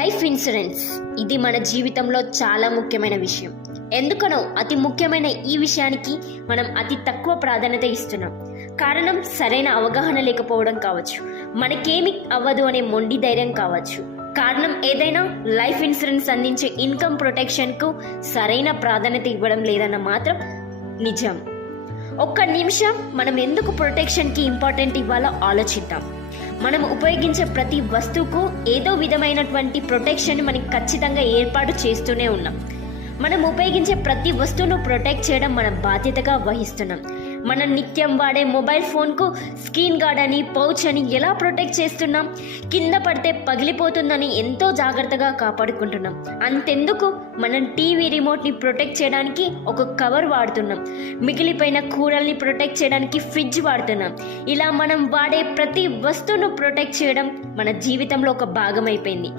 Life insurance ఇది మన జీవితంలో చాలా ముఖ్యమైన విషయం. ఎందుకనో అతి ముఖ్యమైన ఈ విషయానికి మనం అతి తక్కువ ప్రాధాన్యత ఇస్తున్నాం. కారణం సరైన అవగాహన లేకపోవడం కావచ్చు, మనకేమి అవ్వదు అనే మొండి ధైర్యం కావచ్చు. కారణం ఏదైనా లైఫ్ ఇన్సూరెన్స్ అందించే ఇన్కమ్ ప్రొటెక్షన్కు సరైన ప్రాధాన్యత ఇవ్వడం లేదన్న మాత్రం నిజం. ఒక్క నిమిషం మనం ఎందుకు ప్రొటెక్షన్కి ఇంపార్టెంట్ ఇవ్వాలో ఆలోచిద్దాం. మనం ఉపయోగించే ప్రతి వస్తువుకు ఏదో విధమైనటువంటి ప్రొటెక్షన్ మనకి ఖచ్చితంగా ఏర్పాటు చేస్తూనే ఉన్నాం. మనం ఉపయోగించే ప్రతి వస్తువును ప్రొటెక్ట్ చేయడం మన బాధ్యతగా వహిస్తున్నాం. మనం నిత్యం వాడే మొబైల్ ఫోన్కు స్క్రీన్ గార్డ్ అని, పౌచ్ అని ఎలా ప్రొటెక్ట్ చేస్తున్నాం? కింద పడితే పగిలిపోతుందని ఎంతో జాగ్రత్తగా కాపాడుకుంటున్నాం. అంతెందుకు మనం టీవీ రిమోట్ని ప్రొటెక్ట్ చేయడానికి ఒక కవర్ వాడుతున్నాం. మిగిలిపోయిన కూరల్ని ప్రొటెక్ట్ చేయడానికి ఫ్రిడ్జ్ వాడుతున్నాం. ఇలా మనం వాడే ప్రతి వస్తువును ప్రొటెక్ట్ చేయడం మన జీవితంలో ఒక భాగం అయిపోయింది.